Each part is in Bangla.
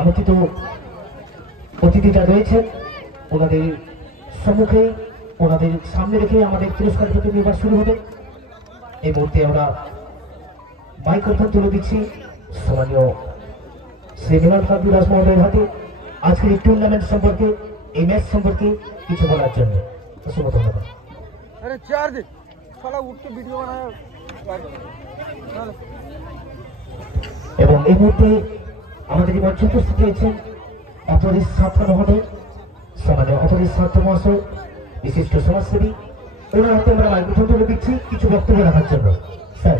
আমন্ত্রিত অতিথিরা রয়েছেন, ওনাদের সম্মুখে ওনাদের সামনে রেখে আমাদের পুরস্কার বিতরণ এবার শুরু হবে। এই মুহূর্তে আমরা মাইক্রোফোন তুলে দিচ্ছি সম্মানীয় শ্রী মৃণাল কান্তি দাস মহোদয়ের হাতে আজকের এই টুর্নামেন্ট সম্পর্কে, এই ম্যাচ সম্পর্কে কিছু বলার জন্য। অসংখ্য ধন্যবাদ। এবং এই মুহূর্তে আমাদের এই মঞ্চে উপস্থিত হয়েছেন অপরিশ ছাত্র মহোদয়, সম্মানীয় অপরিশ ছাত্র মহাশয়, বিশিষ্ট সমাজসেবী। ওনার হাতে আমরা মাইক্রোফোন তুলে দিচ্ছি কিছু বক্তব্য রাখার জন্য। স্যার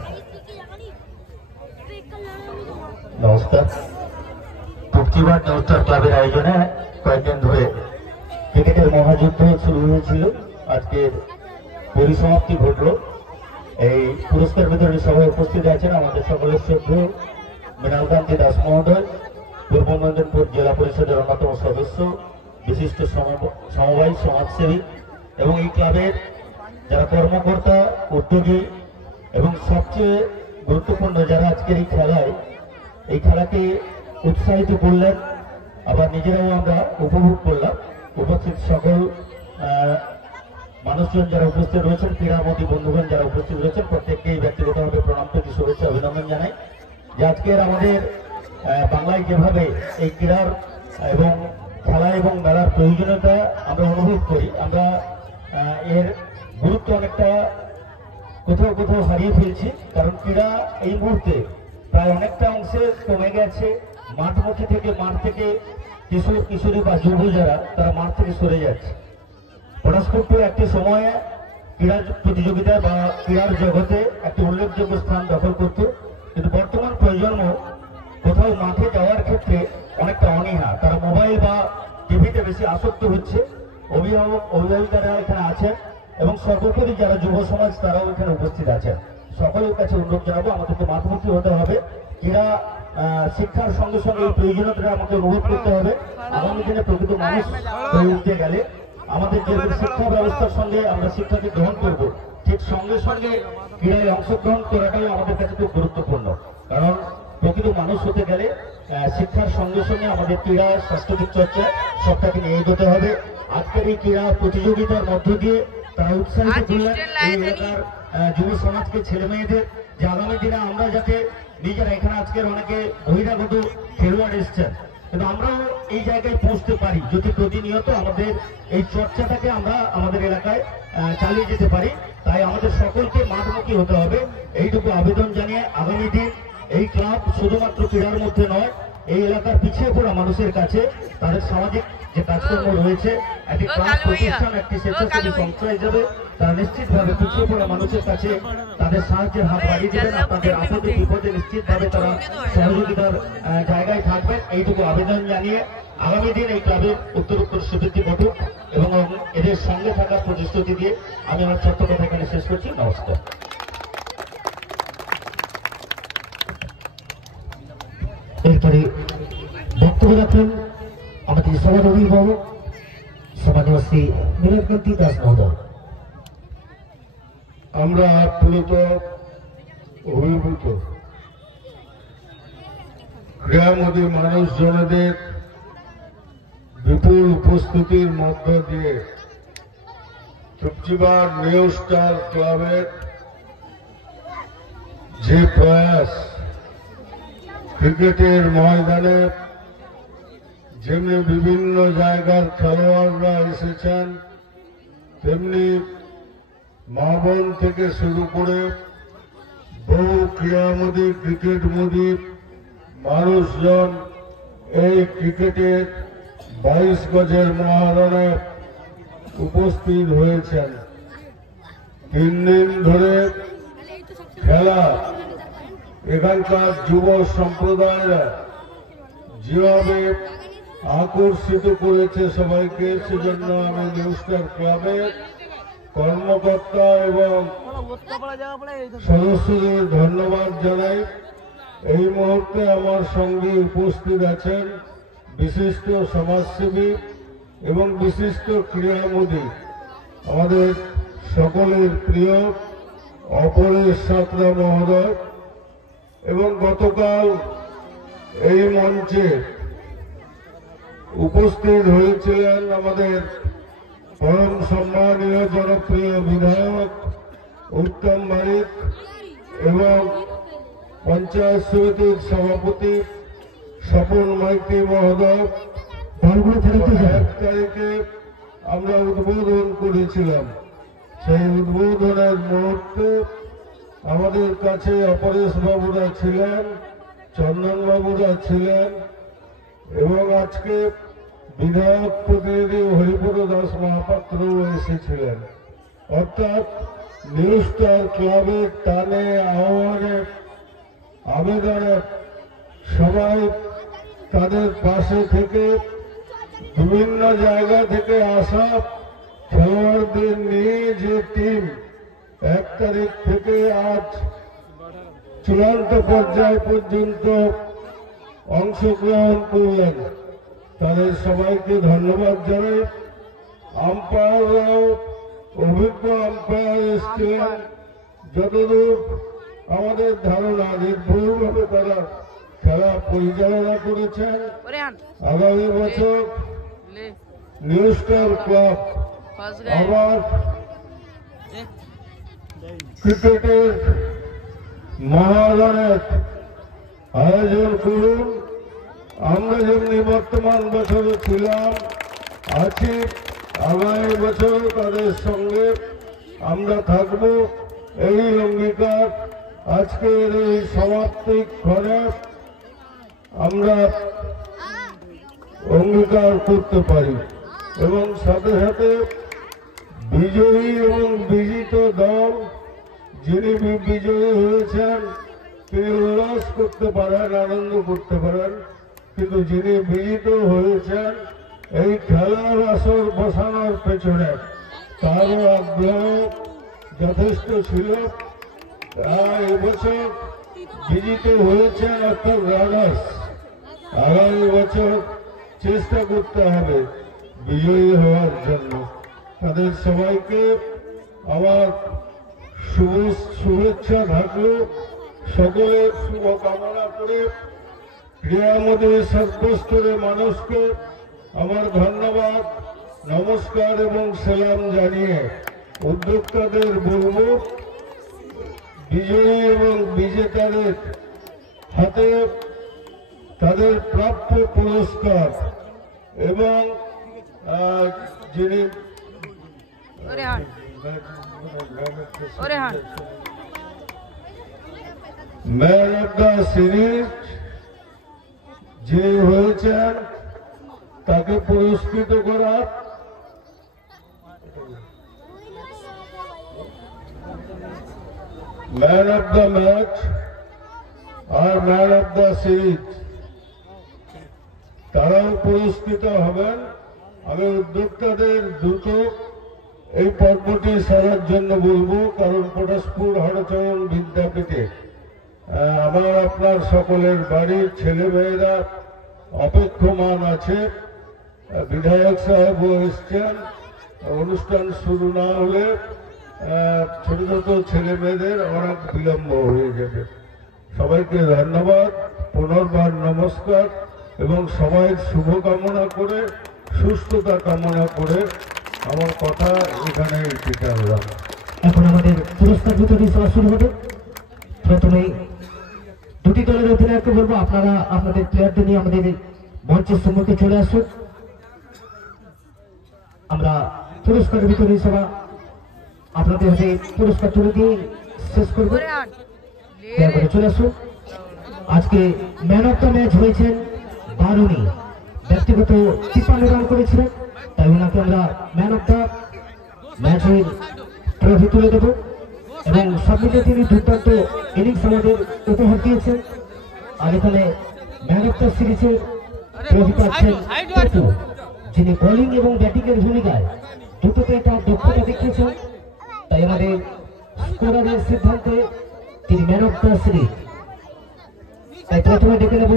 নমস্কার। টুকচিবাদ নিউস্টার ক্লাবের আয়োজনে কয়েকদিন ধরে ক্রিকেটের মহাযুদ্ধ শুরু হয়েছিল, আজকের পরিসমাপ্তি ঘটল। এই পুরস্কার বিতরণী সভায় উপস্থিত আছেন আমাদের সকলের শ্রদ্ধেয় মৃণাল কান্তি দাস মহোদয়, পূর্ব মেদিনীপুর জেলা পরিষদের অন্যতম সদস্য, বিশিষ্ট সমবায়ী সমাজসেবী এবং এই ক্লাবের যারা কর্মকর্তা, উদ্যোগী এবং সবচেয়ে গুরুত্বপূর্ণ যারা আজকের এই খেলাকে উৎসাহিত করলেন, আবার নিজেরাও আমরা উপভোগ করলাম। উপস্থিত সকল মানুষজন যারা উপস্থিত রয়েছেন, ক্রীড়ামোদী বন্ধুগণ যারা উপস্থিত রয়েছেন, প্রত্যেককেই ব্যক্তিগতভাবে প্রণাম প্রীতি শুভেচ্ছা অভিনন্দন জানাই। যে আজকের আমাদের বাংলায় যেভাবে এই ক্রীড়ার এবং খেলা এবং মেলার প্রয়োজনীয়তা আমরা অনুভব করি, আমরা এর গুরুত্ব অনেকটা কোথাও কোথাও হারিয়ে ফেলছি। কারণ ক্রীড়া এই মুহূর্তে প্রায় অনেকটা অংশে কমে গেছে। মাঠ থেকে কিশোর কিশোরী বা যুব যারা তারা মাঠ থেকে সরে যাচ্ছে। পরস্পর একটি সময়ে ক্রীড়া প্রতিযোগিতা বা ক্রীড়ার জগতে একটি উল্লেখযোগ্য স্থান দখল করত, কিন্তু বর্তমান প্রজন্ম কোথাও মাঠে যাওয়ার ক্ষেত্রে অনেকটা অনীহা। তারা মোবাইল বা টিভিতে বেশি আসক্ত হচ্ছে। অভিভাবকেরা এখানে আছেন এবং সর্বোপরি যারা যুব সমাজ তারাও এখানে উপস্থিত আছেন। সকলের কাছে অনুরোধ জানাবো, আমাদেরকে মাঠমুখী হতে হবে। ক্রীড়া শিক্ষার সঙ্গে সঙ্গে এই প্রয়োজনীয়তা আমাকে অনুভব করতে হবে। আগামী দিনে প্রকৃত মানুষ হয়ে উঠতে গেলে আমাদের যে শিক্ষা ব্যবস্থার সঙ্গে আমরা শিক্ষাকে গ্রহণ করব, ঠিক সঙ্গে সঙ্গে ক্রীড়ায় অংশগ্রহণ করাটাই আমাদের কাছে খুব গুরুত্বপূর্ণ। কারণ প্রকৃত মানুষ হতে গেলে শিক্ষার সঙ্গে সঙ্গে আমাদের ক্রীড়া, সাংস্কৃতিক চর্চা সবটাকে নিয়ে এগোতে হবে। আজকের এই ক্রীড়া প্রতিযোগিতার মধ্য দিয়ে তারা উৎসাহিত করলেন এই এলাকার যুব সমাজকে, ছেলে মেয়েদের, যে আগামী দিনে আমরা যাতে নিজেরা, এখানে আজকের অনেকে বহিরাগত খেলোয়াড় এসছেন, কিন্তু আমরাও এই জায়গায় পৌঁছতে পারি যদি প্রতিনিয়ত আমাদের এই চর্চাটাকে আমরা আমাদের এলাকায় চালিয়ে যেতে পারি। তাই আমাদের সকলকে মাঠমুখী হতে হবে, এইটুকু আবেদন জানিয়ে আগামী দিন এই ক্লাব শুধুমাত্র ক্রীড়ার মধ্যে নয়, এই এলাকার পিছিয়ে পড়া মানুষের কাছে তাদের সামাজিক যে কাজকর্ম রয়েছে, একটি ক্লাব প্রতিষ্ঠান, একটি স্বেচ্ছাসেবী সংস্থা হিসেবে তারা নিশ্চিতভাবে পিছিয়ে পড়া মানুষের কাছে তাদের সাহায্যের হাত বাড়িয়ে দেবেন। আপনাদের আপদে বিপদে নিশ্চিতভাবে তারা সহযোগিতার জায়গায় থাকবেন, এইটুকু আবেদন জানিয়ে আগামী দিন এই ক্লাবের উত্তরোত্তর সুবৃদ্ধি ঘটুক এবং এদের সঙ্গে থাকার প্রতিশ্রুতি দিয়ে আমি আমার ছোট্ট কথা এখানে শেষ করছি। নমস্কার। এরপরে বক্তব্য রাখেন আমাদের সবার অভিভাবক সম্মানীয় শ্রী মৃণাল কান্তি দাস মহোদয়। আমরা আপ্লুত, অভিভূত ক্রীড়ামোদী মানুষজনদের বিপুল উপস্থিতির মধ্য দিয়ে টুকচিবাদ নিউ স্টার ক্লাবের যে প্রয়াস, ক্রিকেটের ময়দানে যেমনি বিভিন্ন জায়গার খেলোয়াড়রা এসেছেন, তেমনি মা বোন থেকে শুরু করে বহু ক্রীড়ামোদী, ক্রিকেটমোদী মানুষজন এই ক্রিকেটের 22 গজের মহারণে উপস্থিত হয়েছেন। 3 দিন ধরে খেলা এখানকার যুব সম্প্রদায়রা যেভাবে আকর্ষিত করেছে সবাইকে, সেজন্য আমি নিউ স্টার ক্লাবের কর্মকর্তা এবং সদস্যদের ধন্যবাদ জানাই। এই মুহূর্তে আমার সঙ্গে উপস্থিত আছেন বিশিষ্ট সমাজসেবী এবং বিশিষ্ট ক্রীড়ামোদী আমাদের সকলের প্রিয় অপরেশ সাঁতরা মহোদয়, এবং গতকাল এই মঞ্চে উপস্থিত হয়েছিলেন আমাদের পরম সম্মানীয় জনপ্রিয় বিধায়ক উত্তম বারিক এবং পঞ্চায়েত সমিতির সভাপতি স্বপন মাইতি মহোদয়। দলগুলো ফেরত যাবে। 1 তারিখে আমরা উদ্বোধন করেছিলাম। সেই উদ্বোধনের মুহূর্তে আমাদের কাছে অপরেশ বাবুরা ছিলেন, চন্দন বাবুরা ছিলেন এবং আজকে বিধায়ক প্রতিনিধি হরিপুর দাস মহাপাত্র এসেছিলেন। অর্থাৎ নিউ স্টার ক্লাবের টানে আহ্বানে আবেদনে সবাই তাদের পাশে থেকে বিভিন্ন জায়গা থেকে আসা খেলোয়াড়দের নিয়ে যে টিম 1 তারিখ থেকে আজ চূড়ান্ত পর্যায় পর্যন্ত অংশগ্রহণ করলেন, তাদের সবাইকে ধন্যবাদ জানাই। আম্পায়াররাও অভিজ্ঞ আম্পায়ার এসছিলেন, যতদূর আমাদের ধারণা নির্ভুলভাবে তারা খেলা পরিচালনা করেছেন। আগামী বছর নিউ স্টার ক্লাব আবার ক্রিকেটের মহারণের আয়োজন করুন। আমরা যেমনি বর্তমান বছরে ছিলাম আছি, আগামী বছর তাদের সঙ্গে আমরা থাকব, এই অঙ্গীকার আজকের এই সমাপ্তিক ক্ষণে আমরা অঙ্গীকার করতে পারি এবং সাথে সাথে বিজয়ী এবং বিজিত দল যিনি বিজয়ী হয়েছেন তিনি উল্লাস করতে পারেন, আনন্দ করতে পারেন, কিন্তু যিনি বিজিত হয়েছেন এই খেলার আসর বসানোর পেছনে তারও আগ্রহ যথেষ্ট ছিল। এবছর বিজিত হয়েছেন অর্থাৎ রানার্স, আগামী বছর চেষ্টা করতে হবে বিজয়ী হওয়ার জন্য। তাদের সবাইকে আমার শুভেচ্ছা থাকলো, সকলের শুভকামনা করে ক্রীড়ামোদী সর্বস্তরের মানুষকে আমার ধন্যবাদ, নমস্কার এবং সালাম জানিয়ে উদ্যোক্তাদের বলব বিজয়ী এবং বিজেতাদের হাতে তাদের প্রাপ্য পুরস্কার এবং যিনি ম্যান অফ দ্য সিরিজ যে হয়েছেন তাকে পুরস্কৃত করা, ম্যান অফ দ্য ম্যাচ আর ম্যান অফ দ্য সিরিজ তারাও পুরস্কৃত হবেন। আমি উদ্যোক্তাদের দ্রুত এই পর্বটি সারার জন্য বলবো, কারণ পটাশপুর হরচরণ বিদ্যাপীঠে আমার আপনার সকলের বাড়ির ছেলেমেয়েরা অপেক্ষমান আছে। বিধায়ক সাহেবও এসছেন, অনুষ্ঠান শুরু না হলে ছোট ছোট ছেলে মেয়েদের অনেক বিলম্ব হয়ে যাবে। সবাইকে ধন্যবাদ, পুনর্বার নমস্কার এবং সবাইয়ের শুভকামনা করে সুস্থতা কামনা করে আমার কথা এখানে টিকালাম। এখন আমাদের পুরস্কার বিতরণী সভা শুরু হবে। প্রথমেই দুটি দলের অধিনায়ককে বলবো আপনারা আপনাদের প্লেয়ারদের নিয়ে আমাদের মঞ্চের সম্মুখে চলে আসুন। আমরা পুরস্কার বিতরণী সভা আপনাদের হাতে পুরস্কার তুলে দিয়ে শেষ করবো। দয়া করে চলে আসুন। আজকে ম্যান অফ দ্য ম্যাচ হয়েছেন বারুণী, ব্যক্তিগত 53 রান করেছিলেন, তাই ওনাকে আমরা ম্যান অফ দ্য ম্যাচের ট্রফি তুলে দেব এবং সব মিলিয়ে তিনি দুর্দান্ত ইনিংস আমাদের উপহার দিয়েছেন। আর এখানে ম্যান অফ দ্য সিরিজের ট্রফি পাচ্ছেন টুটু, যিনি বোলিং এবং ব্যাটিং এর ভূমিকায় দুটোতেই তার দক্ষতা দেখিয়েছেন, তাই আমাদের স্কোরারের সিদ্ধান্তে তিনি ম্যান অফ দ্য সিরিজ। তাই প্রথমে ডেকে নেব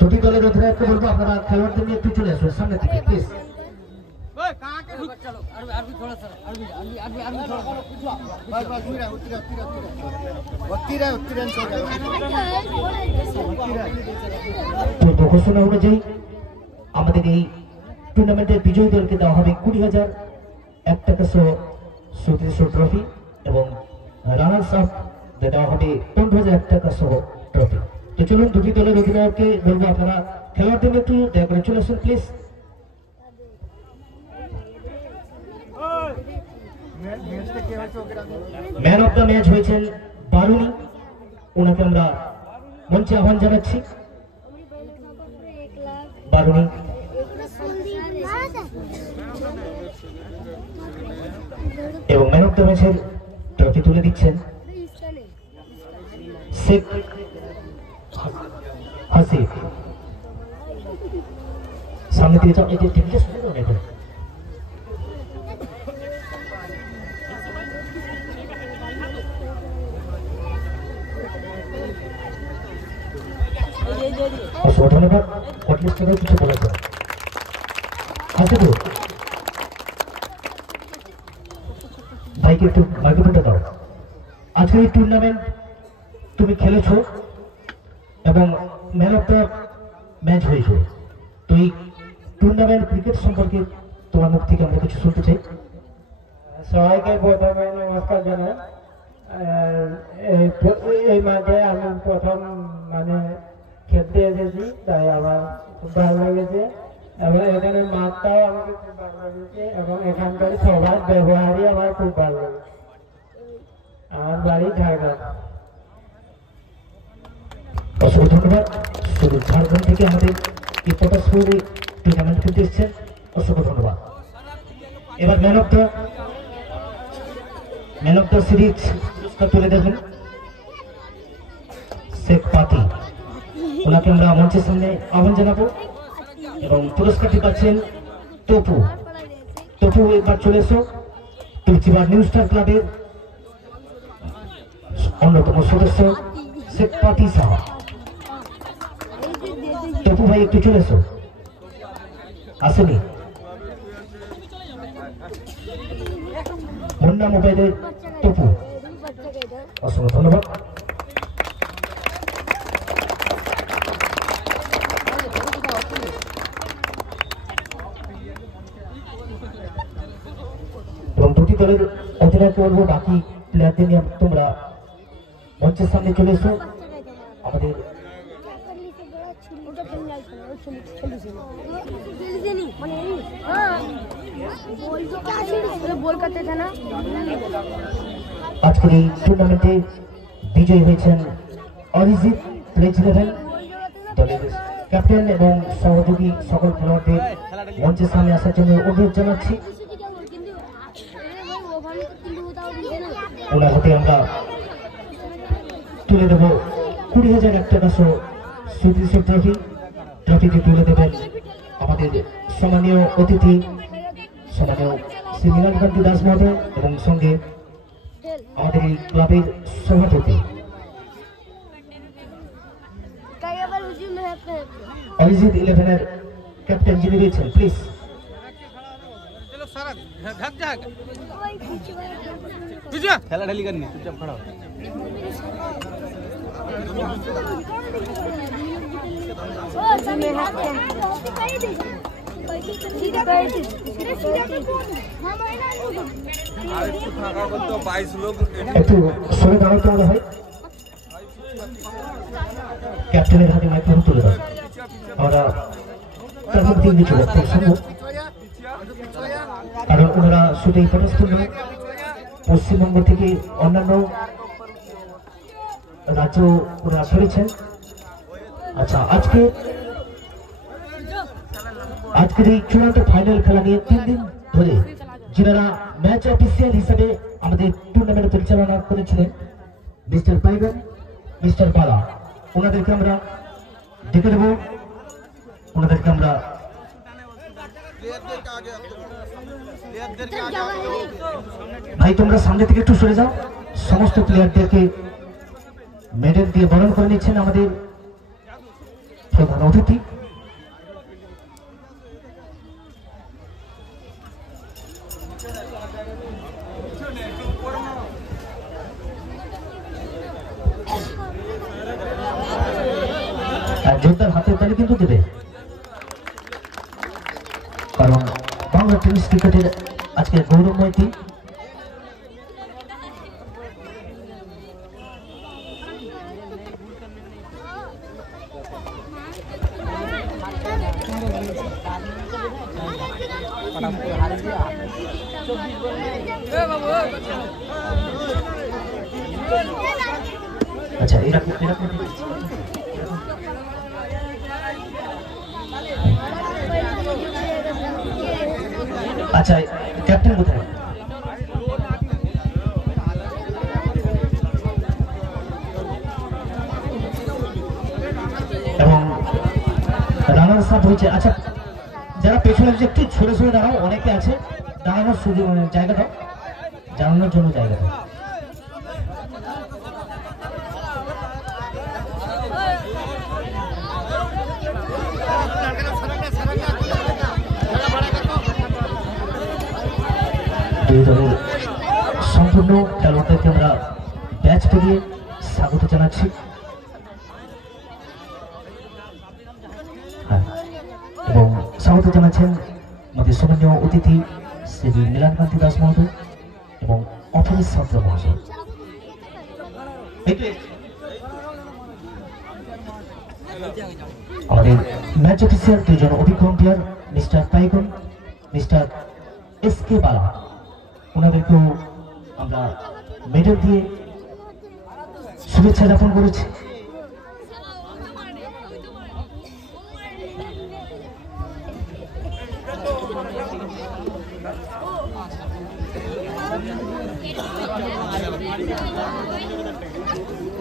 দুটি দলের অধিনায়ককে বলবো আপনারা খেলোয়াড়দের নিয়ে একটু চলে আসুন সামনে থেকে প্লিজ। পূর্ব ঘোষণা অনুযায়ী আমাদের এই টুর্নামেন্টের বিজয়ী দলকে দেওয়া হবে 20,000 টাকা সহ সুদৃশ্য ট্রফি এবং রানার্স আপ দেওয়া হবে 15,000 টাকা সহ ট্রফি। তো চলুন দুটি দলের অধিনায়ককে বলবো আপনারা খেলোয়াড়দের একটু দয়া করে চলে আসুন please. Man of the match হয়েছেন বারুনি, ওনাকে আমরা মঞ্চে আহ্বান জানাচ্ছি। বারুনি এবং ম্যান অফ দ্য ম্যাচের ট্রফি তুলে দিচ্ছেন শেখ হাসিফ। সামনে থেকে যাও, এই যে টিমটা শুনে দাও না এখানে। অসংখ্য ধন্যবাদ। অটলিস্টে কিছু বলার জন্য হাসিবুর ভাইকে একটু মাইক্রোফোনটা দাও। আজকের এই টুর্নামেন্ট তুমি খেলেছো এবং ম্যান অফ দ্য ম্যাচ হয়েছে, তো এই টুর্নামেন্ট ক্রিকেট সম্পর্কে তোমার মুখ থেকে আমরা কিছু শুনতে চাই। সবাইকে প্রথমে নমস্কার জানাই। এই মাঠে আমি প্রথম খেলতে এসেছি, তাই আমার খুব ভালো লেগেছে এবং এখানে মাঠটাও আমাকে খুব ভালো লেগেছে এবং এখানকার সবার ব্যবহারই আমার খুব ভালো লেগেছে। আমার বাড়ি ঝাড়গ্রাম। অসংখ্য ধন্যবাদ। শুধু ঝাড়খণ্ড থেকে আমাদের এই পটাশপুরে টুর্নামেন্ট খেলতে এসেছেন, অসংখ্য ধন্যবাদ। এবার ম্যান অফ দ্য সিরিজ পুরস্কার তুলে দেবেন শেখ পাতি, ওনাকে আমরা মঞ্চের সামনে আহ্বান জানাবো এবং পুরস্কারটি পাচ্ছেন তপু। তপু একবার চলে এসো, তুলসীবাগ নিউ স্টার ক্লাবের অন্যতম সদস্য শেখ পাতি সাহা। তপু ভাই একটু চলে এসো, আসেনি মুন্না মোবাইলের তপু, অসংখ্য ধন্যবাদ। এবং দুটি দলের অধিনায়ককে বলবো বাকি প্লেয়ারদের নিয়ে তোমরা মঞ্চের সামনে চলে এসো। আমাদের আজকের এই টুর্নামেন্টে বিজয়ী হয়েছেন অরিজিৎ প্লেজ 11 দলের ক্যাপ্টেন এবং সহযোগী সকল খেলোয়াড়দের মঞ্চের সামনে আসার জন্য অনুরোধ জানাচ্ছি। ওনার হাতে আমরা তুলে দেব 20,000 টাকা সহ সুদৃশ্য ট্রফি। ট্রফিটি তুলে দেবেন আমাদের সম্মানীয় অতিথি সম্মানীয় শ্রী নীলাকান্তি দাস মহোদয় এবং সঙ্গে আমাদের এই ক্লাবের সভাপতি অরিজিৎ 11-এর ক্যাপ্টেন যিনি রয়েছেন, প্লিজ। খেলা ঢালি করনি, চুপচাপ খড়া হও। একটু সরে দাঁড়াতে মনে হয়, ক্যাপ্টেনের হাতে মাইক্রোফোন তুলে দাও। আমরা তার মধ্যে কিছু বক্তব্য শুনবো, কারণ ওনারা শুধু এই পটাশপুর নয়, পশ্চিমবঙ্গ থেকে অন্যান্য রাজ্য ওনারা ফিরেছেন। আচ্ছা, আজকের এই চূড়ান্ত ফাইনাল খেলা নিয়ে 3 দিন ধরে যিনারা ম্যাচ অফিসিয়াল হিসাবে আমাদের টুর্নামেন্ট পরিচালনা করেছিলেন মিস্টার পাইবেন, মিস্টার বালা, ওনাদেরকে আমরা ডেকে দেব। ওনাদেরকে আমরা ভাই তোমরা সামনে থেকে একটু সরে যাও। সমস্ত প্লেয়ারদেরকে মেডেল দিয়ে বরণ করে নিচ্ছেন আমাদের প্রধান অতিথি। আর জোরদার হাতের তালি কিন্তু দেবে, কারণ বাংলা টেনিস ক্রিকেটের আজকের গৌরবময় দিন। আচ্ছা এরকম আচ্ছা ক্যাপ্টেন কোথায়? এবং রানার্স আপ হয়েছে। আচ্ছা যারা পেছনে একটু সরে সরে দাঁড়াও, অনেকে আছে, দাঁড়ানোর সুযোগ জায়গা দাও, জানানোর জন্য জায়গা দাও। দুই দলের সম্পূর্ণ খেলোয়াড়দেরকে আমরা ব্যাচ করিয়ে স্বাগত জানাচ্ছি। এবং স্বাগত জানাচ্ছেন আমাদের সম্মানীয় অতিথি শ্রী নীলাকান্তি দাস মহোদয় এবং অফিস ছাত্র মহাশয়। আমাদের ম্যাচ অফিসিয়াল দুজন অভিজ্ঞ আম্পায়ার মিস্টার পাইগন, মিস্টার এস.কে. বালা, ওনাদেরকেও আমরা মেডেল দিয়ে শুভেচ্ছা জ্ঞাপন করেছি।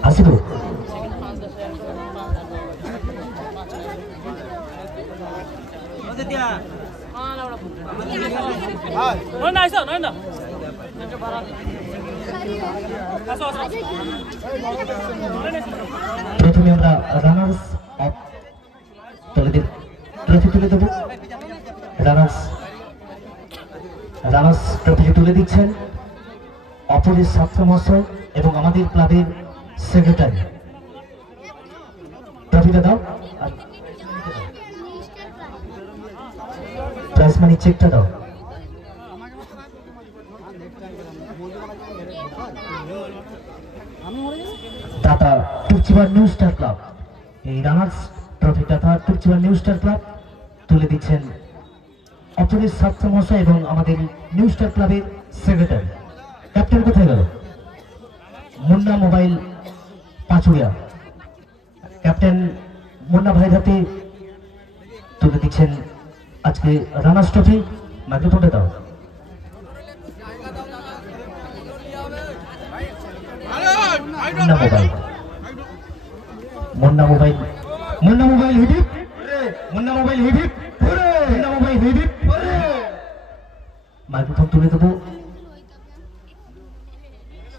আসিব প্রথমে আমরা রানার্স আপ ট্রফি তুলে দেব। রানার্স ট্রফি তুলে দিচ্ছেন অপরের ছাত্র মহাশয় এবং আমাদের ক্লাবের সেক্রেটারি। ট্রফিটা দাও, প্রাইজ মানি চেকটা দাও। দাতা টুকচিবার নিউ স্টার ক্লাব, এই রানার্স ট্রফি দাতা টুকচিবার নিউ স্টার ক্লাব তুলে দিচ্ছেন অপরের ছাত্র মহাশয় এবং আমাদের নিউ স্টার ক্লাবের সেক্রেটারি। ক্যাপ্টেন কোথায় গেল? মুন্না মোবাইল পাঁচুড়িয়া, ক্যাপ্টেন মুন্না ভাইয়ের হাতে তুলে দিচ্ছেন আজকে রানার্স ট্রফি। মাইক্রোফোনটা দাও। মুন্না মোবাইল হিডিপ, মাইক্রোফোন তুলে দেবো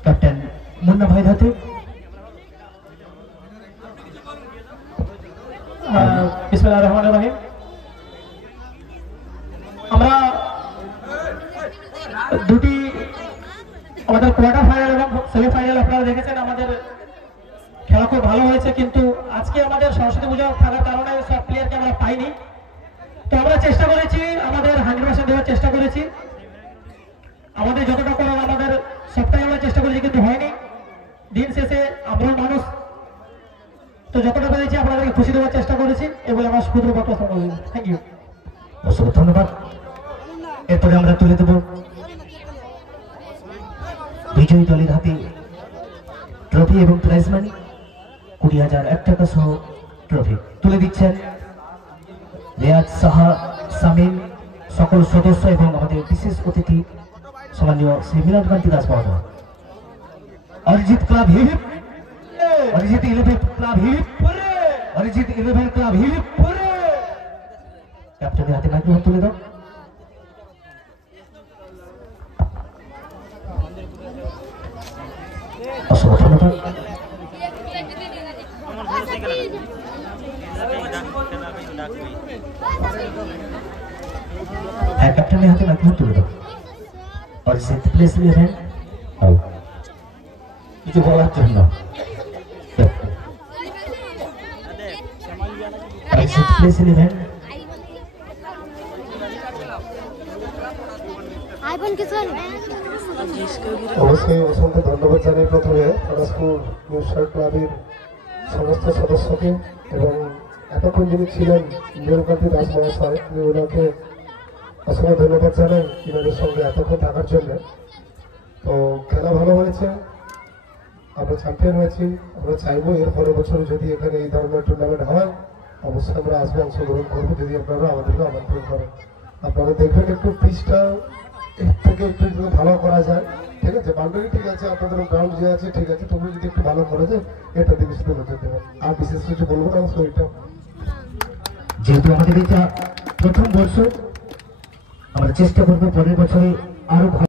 ক্যাপ্টেন মুন্না ভাইয়ের হাতে। বিসমিল্লাহির রহমানির রহিম। আমরা দুটি আমাদের কোয়ার্টার ফাইনাল এবং সেমিফাইনাল আপনারা দেখেছেন, আমাদের খেলা খুব ভালো হয়েছে, কিন্তু আজকে আমাদের সরস্বতী পূজা থাকার কারণে সব প্লেয়ারকে আমরা পাইনি। তো আমরা চেষ্টা করেছি, আমাদের 100% দেওয়ার চেষ্টা করেছি, আমাদের যতটা করার আমাদের সবটাই আমরা চেষ্টা করেছি, কিন্তু হয়নি। দিন শেষে আমরা মানুষ, তো যতটা পেরেছি আপনাদেরকে খুশি দেওয়ার চেষ্টা করেছি এবং আমার ক্ষুদ্র বক্তব্য বলছি। থ্যাংক ইউ, অসংখ্য ধন্যবাদ। এরপরে আমরা তুলে দেব বিজয়ী দলের হাতে ট্রফি এবং প্রাইজ মানি 20,001 টাকা সহ ট্রফি তুলে দিচ্ছেন রিয়াজ সাহা, সামিল, সকল সদস্য এবং আমাদের বিশেষ অতিথি সম্মানীয় শ্রী নীলাকান্তি দাস মহোদয়। Arijit club hip, Arijit 11 club hip, Arijit 11 club hip. ক্যাপ্টেনের হাতে মাইক্রোফোন তুলে দাও। অসংখ্য ধন্যবাদ। হ্যাঁ, ক্যাপ্টেনের হাতে মাইক্রোফোন তুলে দাও। অরিজিৎ প্লেস নেবেন কিছু বলার জন্য। প্লেস 11 অবশ্যই অসংখ্য ধন্যবাদ জানাই প্রথমে পলাশপুর নিউজ ক্লাবের সমস্ত সদস্যকে এবং এতক্ষণ যিনি ছিলেন নীলকান্তি দাস মহাশয় আমি ওনাকে অসংখ্য ধন্যবাদ জানাই ইনাদের সঙ্গে এতক্ষণ থাকার জন্য। তো খেলা ভালো হয়েছে, আমরা চ্যাম্পিয়ন হয়েছি। আমরা চাইবো এর পরের বছর যদি এখানে এই ধরনের টুর্নামেন্ট হয় অবশ্যই আমরা আসবো, অংশগ্রহণ করবো যদি আপনারা আমাদেরকে আমন্ত্রণ করেন। আপনারা দেখবেন একটু পিচটা এর থেকে একটু যদি ভালো করা যায়, ঠিক আছে, বাউন্ডারি ঠিক আছে, আপনাদের গ্রাউন্ড যে আছে ঠিক আছে, তবু যদি একটু ভালো করা যায় এটা দিকে শুধু নজর দেবেন। আর বিশেষ কিছু বলবো না, শরীরটা যেহেতু আমাদের এটা প্রথম বর্ষ, আমরা চেষ্টা করবো পরের বছরে আরো